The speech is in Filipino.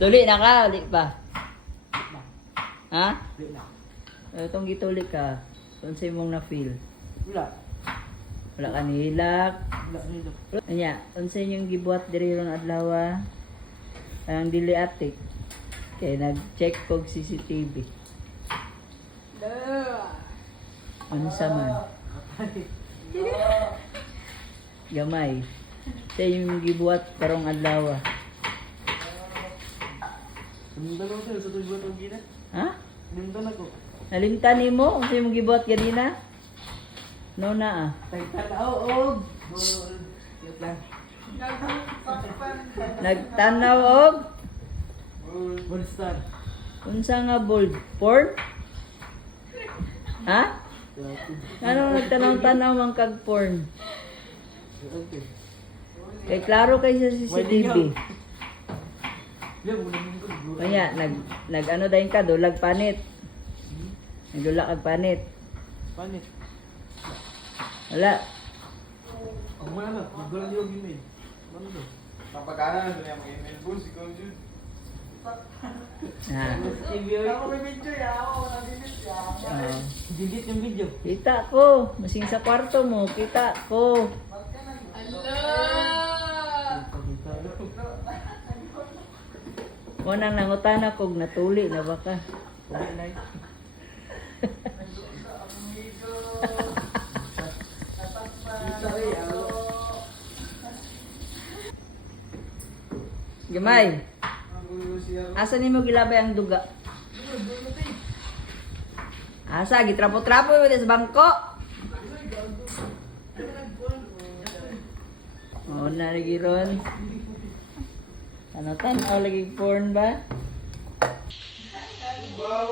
Tuli na ka, uli pa. Ha? Wait na. Itong gituli ka. Kung sa imong na-feel. Wala. Wala ka nihilak. Wala nito. Anya, kung sa inyong gibuhat diri ron adlaw, ang dili atik. Kaya nag-check kog CCTV. Ano sa man? Gamay. Sa inyong gibuhat karong adlaw. Nandun ako sa tubuan ng gina. Ha? Nandun ako. Nalimtan nimo kung sa imong gibuhat ganina? No na ah. Tagtanaw og. Yun lang. Nagtanaw og Bullstar. unsa nga bold porn? Ha? Ano nagtanaw-tanaw man kag porn? Okay. Kay klaro kay sa CCTV. Yan, muna mong gulo. Kaya nag ano dayon ka dulag panit. Nagdula kag panit. Panit. Wala. Ang mga anak, maggulan yung email. Ano to? Papagana na niya mag-email boss, ikaw Jude. Ha. Ako may video ya, ako nag-video ya. Oh. Delete yung video. Kita ko, masing sa kwarto mo, kita ko. Mo nang nangutana kog natuli na baka. Okay na Gamay. Asa nimo gilabay ang duga? Asa gitrapo-trapo yo sa bangko? Oh, na lagi ron. Ano tan lagi porn ba? Wow,